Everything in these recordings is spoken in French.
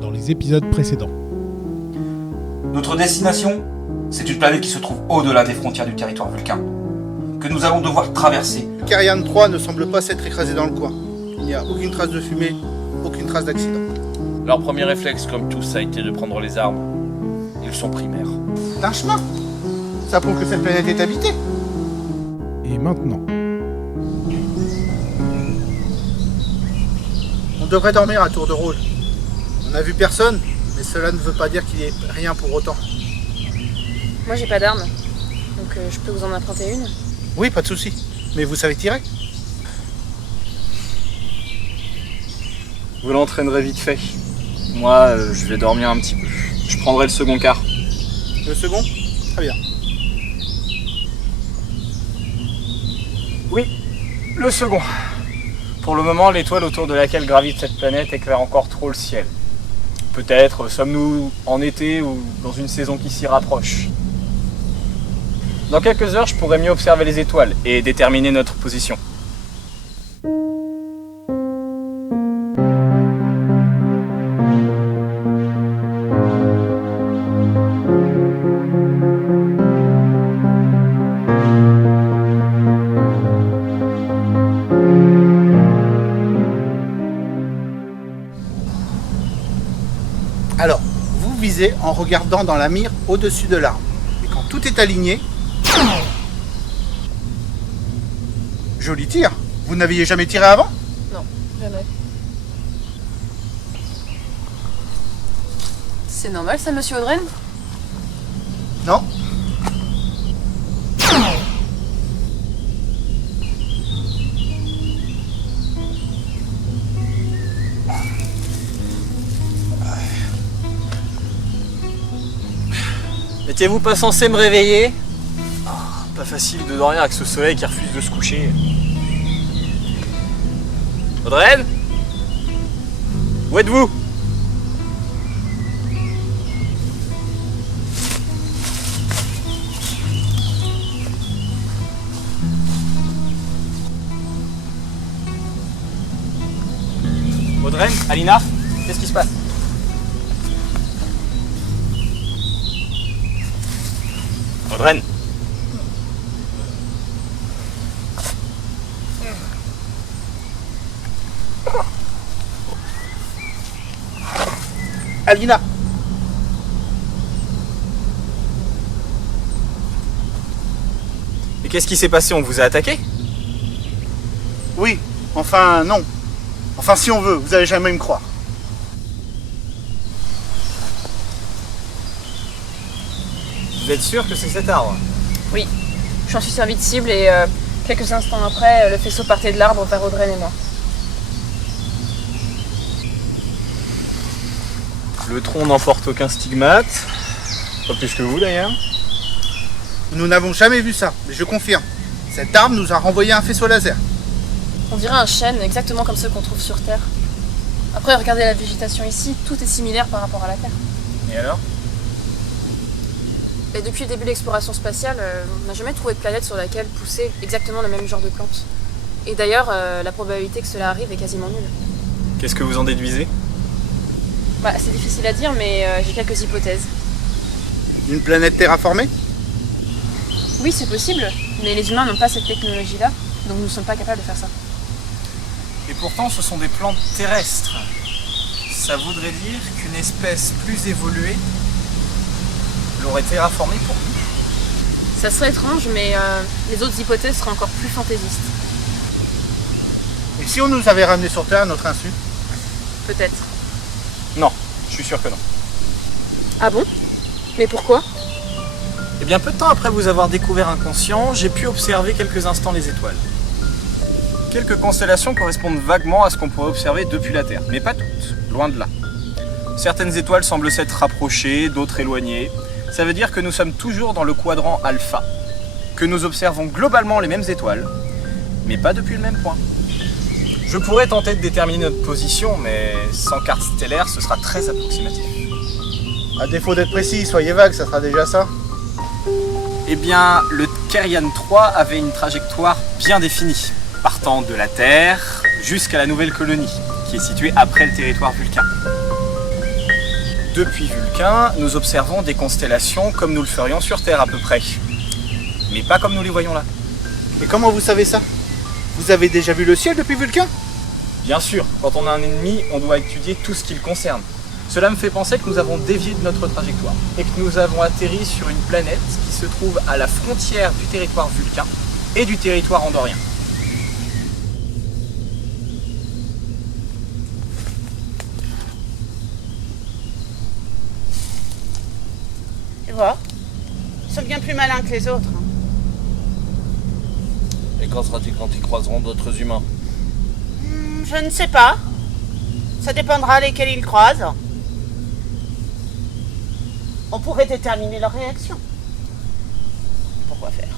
dans les épisodes précédents. Notre destination, c'est une planète qui se trouve au-delà des frontières du territoire vulcain, que nous allons devoir traverser. Carian 3 ne semble pas s'être écrasé dans le coin. Il n'y a aucune trace de fumée, aucune trace d'accident. Leur premier réflexe, comme tous, a été de prendre les armes. Ils sont primaires. C'est un chemin. Ça prouve que cette planète est habitée. Et maintenant, On devrait dormir à tour de rôle. On n'a vu personne, mais cela ne veut pas dire qu'il n'y ait rien pour autant. Moi j'ai pas d'arme, donc je peux vous en emprunter une. Oui, pas de souci. Mais vous savez tirer? Vous l'entraînerez vite fait. Moi, je vais dormir un petit peu. Je prendrai le second quart. Le second? Très bien. Oui, le second. Pour le moment, l'étoile autour de laquelle gravite cette planète éclaire encore trop le ciel. Peut-être sommes-nous en été ou dans une saison qui s'y rapproche. Dans quelques heures, je pourrai mieux observer les étoiles et déterminer notre position. Alors, vous visez en regardant dans la mire au-dessus de l'arbre. Et quand tout est aligné... Joli tir. Vous n'aviez jamais tiré avant? Non, jamais. C'est normal ça, monsieur Audren? Non? N'étiez-vous pas censé me réveiller? Pas facile de dormir avec ce soleil qui refuse de se coucher. Audrey? Où êtes-vous? Audrey? Alina? Qu'est-ce qui se passe? Audrey? Alina! Et qu'est-ce qui s'est passé? On vous a attaqué? Oui, enfin non. Enfin si on veut, vous allez jamais me croire. Vous êtes sûr que c'est cet arbre? Oui, j'en suis servi de cible et quelques instants après, le faisceau partait de l'arbre vers Audren et moi. Le tronc n'emporte aucun stigmate. Pas plus que vous d'ailleurs. Nous n'avons jamais vu ça, mais je confirme. Cet arbre nous a renvoyé un faisceau laser. On dirait un chêne, exactement comme ceux qu'on trouve sur Terre. Après, regardez la végétation ici, tout est similaire par rapport à la Terre. Et alors? Et depuis le début de l'exploration spatiale, on n'a jamais trouvé de planète sur laquelle poussait exactement le même genre de plantes. Et d'ailleurs, la probabilité que cela arrive est quasiment nulle. Qu'est-ce que vous en déduisez? C'est difficile à dire, mais j'ai quelques hypothèses. Une planète terraformée? Oui, c'est possible, mais les humains n'ont pas cette technologie-là, donc nous ne sommes pas capables de faire ça. Et pourtant, ce sont des plantes terrestres. Ça voudrait dire qu'une espèce plus évoluée l'aurait terraformée pour nous. Ça serait étrange, mais les autres hypothèses seraient encore plus fantaisistes. Et si on nous avait ramenés sur Terre à notre insu? Peut-être. Non, je suis sûr que non. Ah bon? Mais pourquoi? Eh bien, peu de temps après vous avoir découvert inconscient, j'ai pu observer quelques instants les étoiles. Quelques constellations correspondent vaguement à ce qu'on pourrait observer depuis la Terre, mais pas toutes, loin de là. Certaines étoiles semblent s'être rapprochées, d'autres éloignées. Ça veut dire que nous sommes toujours dans le quadrant alpha, que nous observons globalement les mêmes étoiles, mais pas depuis le même point. Je pourrais tenter de déterminer notre position, mais sans carte stellaire, ce sera très approximatif. À défaut d'être précis, soyez vague, ça sera déjà ça. Eh bien, le Carian 3 avait une trajectoire bien définie, partant de la Terre jusqu'à la nouvelle colonie, qui est située après le territoire vulcain. Depuis Vulcain, nous observons des constellations comme nous le ferions sur Terre à peu près. Mais pas comme nous les voyons là. Et comment vous savez ça? Vous avez déjà vu le ciel depuis Vulcain? Bien sûr, quand on a un ennemi, on doit étudier tout ce qui le concerne. Cela me fait penser que nous avons dévié de notre trajectoire et que nous avons atterri sur une planète qui se trouve à la frontière du territoire vulcain et du territoire andorien. Tu vois, ils sont bien plus malins que les autres. Et qu'en sera-t-il quand ils croiseront d'autres humains? Je ne sais pas. Ça dépendra lesquels ils croisent. On pourrait déterminer leur réaction. Pourquoi faire?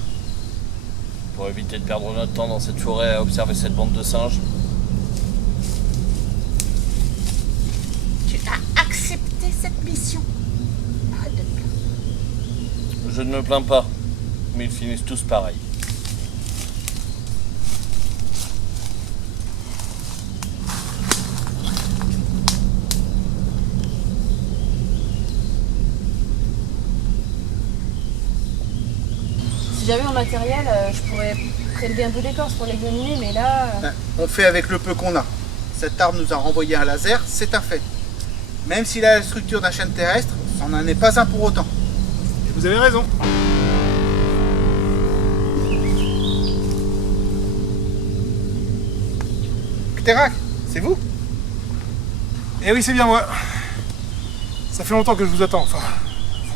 Pour éviter de perdre notre temps dans cette forêt à observer cette bande de singes. Tu as accepté cette mission. Arrête de te plaindre. Je ne me plains pas, mais ils finissent tous pareil. Si j'avais mon matériel, je pourrais prélever un peu d'écorce pour l'examiner, mais là... On fait avec le peu qu'on a. Cet arbre nous a renvoyé un laser, c'est un fait. Même s'il a la structure d'un chêne terrestre, ça n'en est pas un pour autant. Et vous avez raison. Cterac, c'est vous? Eh oui, c'est bien moi. Ça fait longtemps que je vous attends, enfin,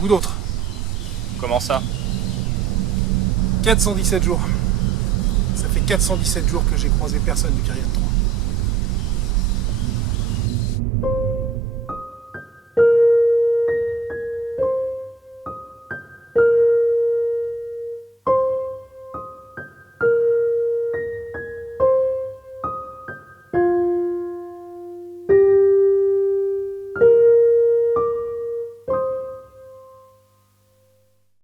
vous d'autres. Comment ça? 417 jours. Ça fait 417 jours que j'ai croisé personne du Kyrian 3.